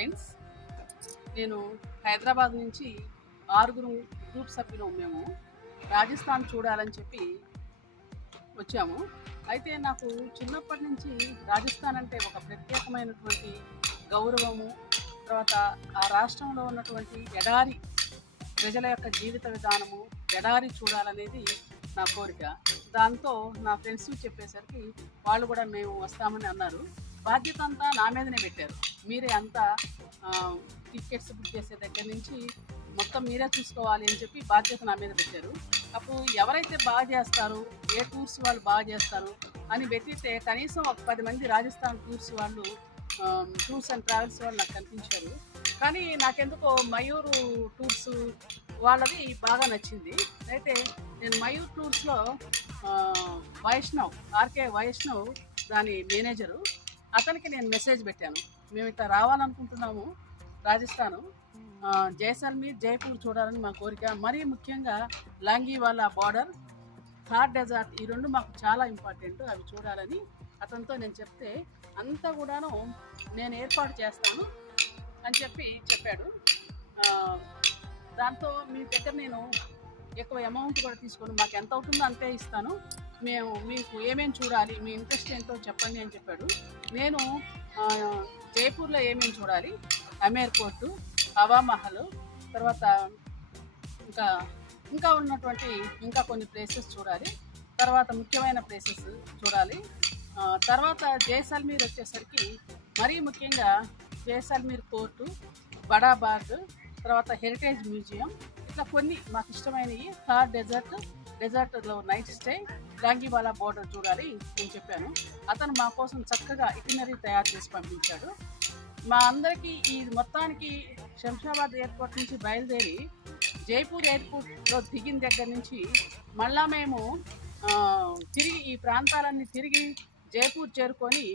Friends, నేను హైదరాబాద్ నుంచి 6 group సభ్యులు మేము రాజస్థాన్ చూడాలని చెప్పి వచ్చాము. అయితే నాకు చిన్నప్పటి నుంచి రాజస్థాన్ అంటే ఒక ప్రత్యేకమైనటువంటి గౌరవము, తర్వాత ఆ రాష్ట్రంలో ఉన్నటువంటి ఎడారి ప్రజల యొక్క జీవిత విధానము, ఎడారి చూడాలనేది నా కోరిక. దాంతో నా ఫ్రెండ్స్ చెప్పేసరికి వాళ్ళు కూడా మేము వస్తామని అన్నారు. బాధ్యత అంతా నా మీదనే పెట్టారు. మీరే అంతా టికెట్స్ బుక్ చేసే దగ్గర నుంచి మొత్తం మీరే చూసుకోవాలి అని చెప్పి బాధ్యత నా మీద పెట్టారు. అప్పుడు ఎవరైతే బాగా చేస్తారు, ఏ టూర్స్ వాళ్ళు బాగా చేస్తారు అని వెతికితే కనీసం ఒక 10 మంది రాజస్థాన్ టూర్స్ వాళ్ళు, టూర్స్ అండ్ ట్రావెల్స్ వాళ్ళు నాకు కనిపించారు. కానీ నాకెందుకో మయూర్ టూర్స్ వాళ్ళది బాగా నచ్చింది. అయితే నేను మయూర్ టూర్స్లో వైష్ణవ్, ఆర్కే వైష్ణవ్ దాని మేనేజరు, అతనికి నేను మెసేజ్ పెట్టాను. మేము ఇట్లా రావాలనుకుంటున్నాము రాజస్థాను, జైసల్మీర్, జైపూర్ చూడాలని మా కోరిక. మరీ ముఖ్యంగా లాంగీవాలా బార్డర్, థార్ డెజర్ట్, ఈ రెండు మాకు చాలా ఇంపార్టెంట్, అవి చూడాలని అతనితో నేను చెప్తే అంతా కూడాను నేను ఏర్పాటు చేస్తాను అని చెప్పాడు. దాంతో మీ దగ్గర నేను ఎక్కువ అమౌంట్ కూడా తీసుకొని మాకు ఎంత అవుతుందో అంతే ఇస్తాను, మేము మీకు ఏమేమి చూడాలి, మీ ఇంట్రెస్ట్ ఏంటో చెప్పండి అని చెప్పాడు. నేను జైపూర్లో ఏమేమి చూడాలి, అమేర్ కోర్టు, హవా మహల్, తర్వాత ఇంకా ఉన్నటువంటి ఇంకా కొన్ని ప్లేసెస్ చూడాలి, తర్వాత ముఖ్యమైన ప్లేసెస్ చూడాలి. తర్వాత జైసల్మీర్ వచ్చేసరికి మరీ ముఖ్యంగా జైసల్మీర్ కోర్టు, బడాబాగ్, తర్వాత హెరిటేజ్ మ్యూజియం, ఇట్లా కొన్ని మాకు ఇష్టమైనవి. థార్ డెజర్ట్లో నైట్ స్టే, లాంగీవాలా బోర్డర్ చూడాలి నేను చెప్పాను. అతను మా కోసం చక్కగా ఇటినరీ తయారు చేసి పంపించాడు. మా అందరికీ ఈ మొత్తానికి శంషాబాద్ ఎయిర్పోర్ట్ నుంచి బయలుదేరి జైపూర్ ఎయిర్పోర్ట్లో దిగిన దగ్గర నుంచి మళ్ళా మేము తిరిగి ఈ ప్రాంతాలన్నీ తిరిగి జైపూర్ చేరుకొని,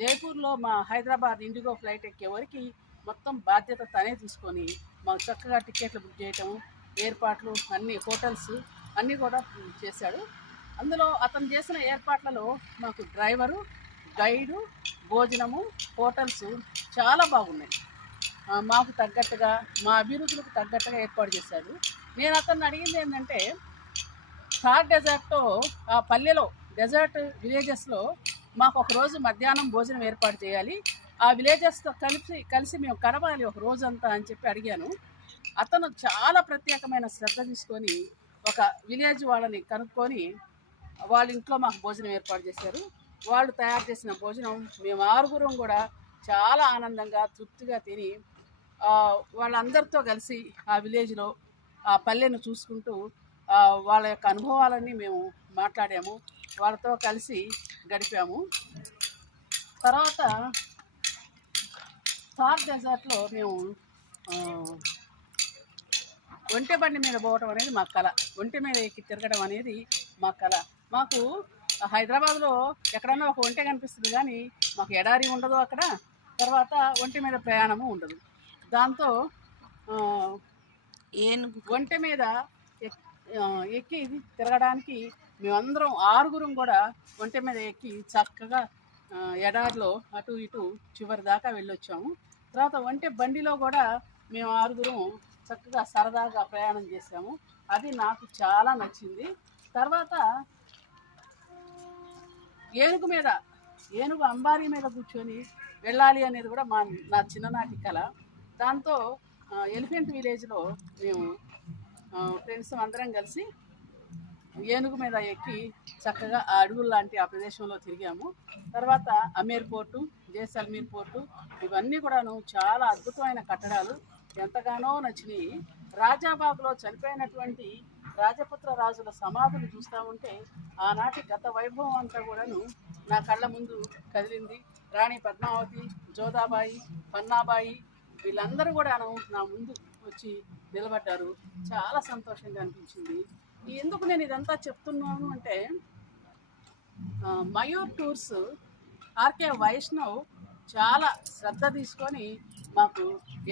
జైపూర్లో మా హైదరాబాద్ ఇండిగో ఫ్లైట్ ఎక్కే వరకు మొత్తం బాధ్యత తనే తీసుకొని మాకు చక్కగా టికెట్లు బుక్ చేయటం, ఏర్పాట్లు అన్నీ, హోటల్స్ అన్నీ కూడా చేశాడు. అందులో అతను చేసిన ఏర్పాట్లలో మాకు డ్రైవరు, గైడు, భోజనము, హోటల్స్ చాలా బాగున్నాయి. మాకు తగ్గట్టుగా, మా అభిరుచులకు తగ్గట్టుగా ఏర్పాటు చేశాడు. నేను అతన్ని అడిగింది ఏంటంటే, థార్ డెజర్ట్లో ఆ పల్లెలో, డెజర్ట్ విలేజెస్లో మాకు ఒకరోజు మధ్యాహ్నం భోజనం ఏర్పాటు చేయాలి, ఆ విలేజెస్తో కలిసి మేము కడవాలి ఒక రోజంతా అని చెప్పి అడిగాను. అతను చాలా ప్రత్యేకమైన శ్రద్ధ తీసుకొని ఒక విలేజ్ వాళ్ళని కనుక్కొని వాళ్ళ ఇంట్లో మాకు భోజనం ఏర్పాటు చేశారు. వాళ్ళు తయారు చేసిన భోజనం మేము 6 కూడా చాలా ఆనందంగా తృప్తిగా తిని వాళ్ళందరితో కలిసి ఆ విలేజ్లో ఆ పల్లెను చూసుకుంటూ వాళ్ళ యొక్క అనుభవాలన్నీ మేము మాట్లాడాము, వాళ్ళతో కలిసి గడిపాము. తర్వాత థార్ డెజర్ట్లో మేము ఒంటె బండి మీద పోవటం అనేది మా కళ, ఒంటె మీద ఎక్కి తిరగడం అనేది మా కళ. మాకు హైదరాబాద్లో ఎక్కడన్నా ఒక ఒంటె కనిపిస్తుంది కానీ మాకు ఎడారి ఉండదు అక్కడ, తర్వాత ఒంటె మీద ప్రయాణము ఉండదు. దాంతో ఒంటె మీద ఎక్కి తిరగడానికి మేమందరం 6 కూడా ఒంటె మీద ఎక్కి చక్కగా ఎడారిలో అటు ఇటు చివరి దాకా వెళ్ళొచ్చాము. తర్వాత ఒంటె బండిలో కూడా మేము 6 చక్కగా సరదాగా ప్రయాణం చేసాము. అది నాకు చాలా నచ్చింది. తర్వాత ఏనుగు అంబారీ మీద కూర్చొని వెళ్ళాలి అనేది కూడా నా చిన్ననాటి కళ. దాంతో ఎలిఫెంట్ విలేజ్లో మేము ఫ్రెండ్స్ అందరం కలిసి ఏనుగు మీద ఎక్కి చక్కగా ఆ అడవులు లాంటి ఆ ప్రదేశంలో తిరిగాము. తర్వాత అమేర్ పోర్టు, జైసల్మీర్ పోర్టు, ఇవన్నీ కూడాను చాలా అద్భుతమైన కట్టడాలు, ఎంతగానో నచ్చినాయి. రాజాబాగ్లో చనిపోయినటువంటి రాజపుత్ర రాజుల సమాధులు చూస్తూ ఉంటే ఆనాటి గత వైభవం అంతా కూడాను నా కళ్ళ ముందు కదిలింది. రాణి పద్మావతి, జోధాబాయి, పన్నాబాయి, వీళ్ళందరూ కూడాను నా ముందు వచ్చి నిలబడ్డారు. చాలా సంతోషంగా అనిపించింది. ఎందుకు నేను ఇదంతా చెప్తున్నాను అంటే, మయూర్ టూర్స్ ఆర్కే వైష్ణవ్ చాలా శ్రద్ధ తీసుకొని మాకు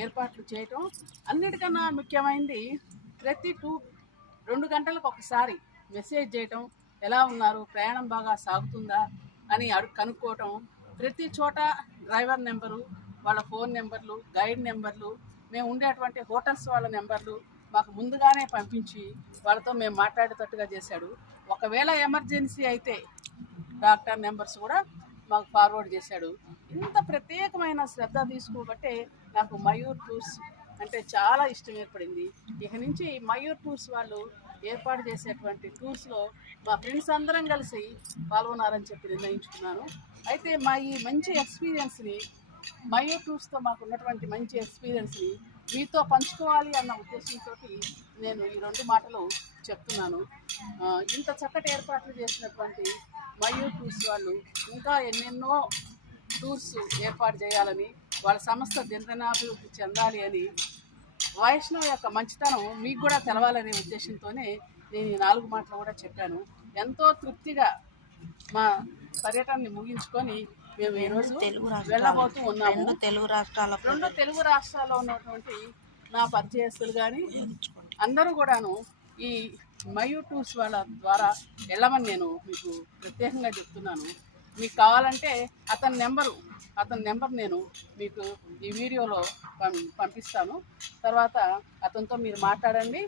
ఏర్పాట్లు చేయటం, అన్నిటికన్నా ముఖ్యమైనది ప్రతి 2 గంటలకు ఒకసారి మెసేజ్ చేయటం, ఎలా ఉన్నారు, ప్రయాణం బాగా సాగుతుందా అని కనుక్కోవటం, ప్రతి చోట డ్రైవర్ నెంబరు, వాళ్ళ ఫోన్ నెంబర్లు, గైడ్ నెంబర్లు, మేము ఉండేటువంటి హోటల్స్ వాళ్ళ నెంబర్లు మాకు ముందుగానే పంపించి వాళ్ళతో మేము మాట్లాడేటట్టుగా చేశాడు. ఒకవేళ ఎమర్జెన్సీ అయితే డాక్టర్ నెంబర్స్ కూడా మాకు ఫార్వర్డ్ చేశాడు. ఇంత ప్రత్యేకమైన శ్రద్ధ తీసుకోబట్టే నాకు మయూర్ టూర్స్ అంటే చాలా ఇష్టం ఏర్పడింది. ఇక నుంచి మయూర్ టూర్స్ వాళ్ళు ఏర్పాటు చేసేటువంటి టూర్స్లో మా ఫ్రెండ్స్ అందరం కలిసి పాల్గొనాలని చెప్పి నిర్ణయించుకున్నాను. అయితే మా ఈ మంచి ఎక్స్పీరియన్స్ని మయూర్ టూర్స్తో మాకు ఉన్నటువంటి మంచి ఎక్స్పీరియన్స్ని మీతో పంచుకోవాలి అన్న ఉద్దేశంతో నేను ఈ 2 మాటలు చెప్తున్నాను. ఇంత చక్కటి ఏర్పాట్లు చేసినటువంటి మయూర్ టూర్స్ వాళ్ళు ఇంకా ఎన్నెన్నో టూర్స్ ఏర్పాటు చేయాలని, వాళ్ళ సంస్థ దినదినాభివృద్ధి చెందాలి అని, వైష్ణవ్ యొక్క మంచితనం మీకు కూడా తెలవాలనే ఉద్దేశంతోనే నేను ఈ 4 మాటలు కూడా చెప్పాను. ఎంతో తృప్తిగా మా పర్యటనని ముగించుకొని మేము ఈరోజు వెళ్ళబోతూ ఉన్నాము. 2 తెలుగు రాష్ట్రాల్లో ఉన్నటువంటి నా పరిచయస్తులు కానీ అందరూ కూడాను ఈ మయూర్ టూర్స్ వాళ్ళ ద్వారా వెళ్ళమని నేను మీకు ప్రత్యేకంగా చెప్తున్నాను. మీకు కావాలంటే అతని నెంబర్ నేను మీకు ఈ వీడియోలో పంపిస్తాను. తర్వాత అతనితో మీరు మాట్లాడండి.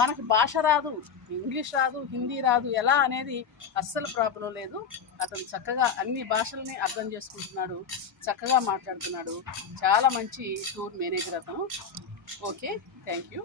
మనకి భాష రాదు, ఇంగ్లీష్ రాదు, హిందీ రాదు, ఎలా అనేది అస్సలు ప్రాబ్లం లేదు. అతను చక్కగా అన్ని భాషల్ని అర్థం చేసుకుంటున్నాడు, చక్కగా మాట్లాడుతున్నాడు. చాలా మంచి టూర్ మేనేజర్ అతను. Okay, thank you.